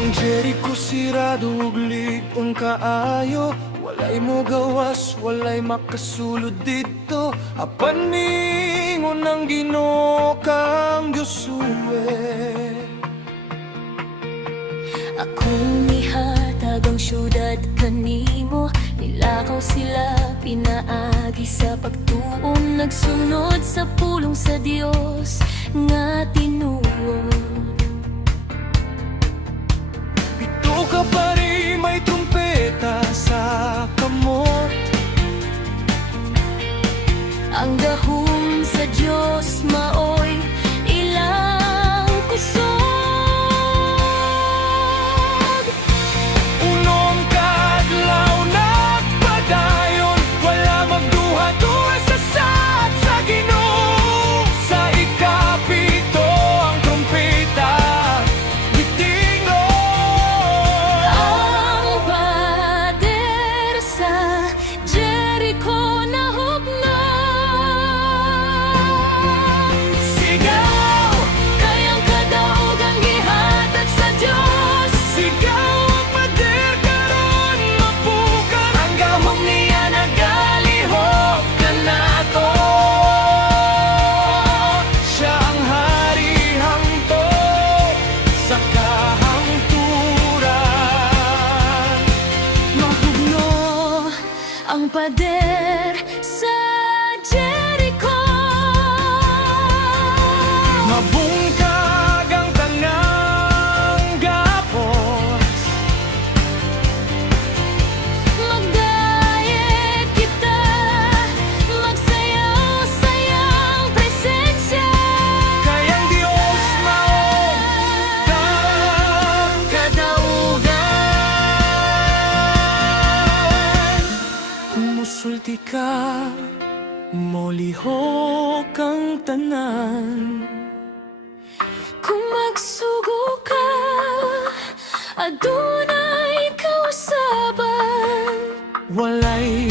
Ang Jericho sirado ug lig-on kaayo, walay mo gawas, walay makasulod dito. Apan mingon ang Ginoo kang Josué. Akong ihatag ang syudad kanimo, nilakaw sila pinaagi sa pagtuon, nagsunod sa pulong sa Dios nga tinuod. Pito ka pa rin may trumpeta sa kamot. Ang gahom sa Dios maoy ilang kusog. Unom kadlaw nagpadayon, wala magduha-duha sa saad sa Ginoo. Sa ikapito ang trumpeta gitingog. Ang pader sa Jericho nahugnog. Sigaw! Kayang kadaog ang gihatag sa Dios. Sigaw ang pader karon mapukar. Ang gahom niya nagalihok ka nato. Siya ang hari hangto sa kahangturan. Mahugno ang pader sa Jericho. Mabungkag ang tanang gapos. Magdayeg kita, magsayaw-sayang presensya. Kayang Diyos maong kang kadaugan. Musulti ka, molihok ang tanan. Kung magsugo ka, adunay kausaban. Walay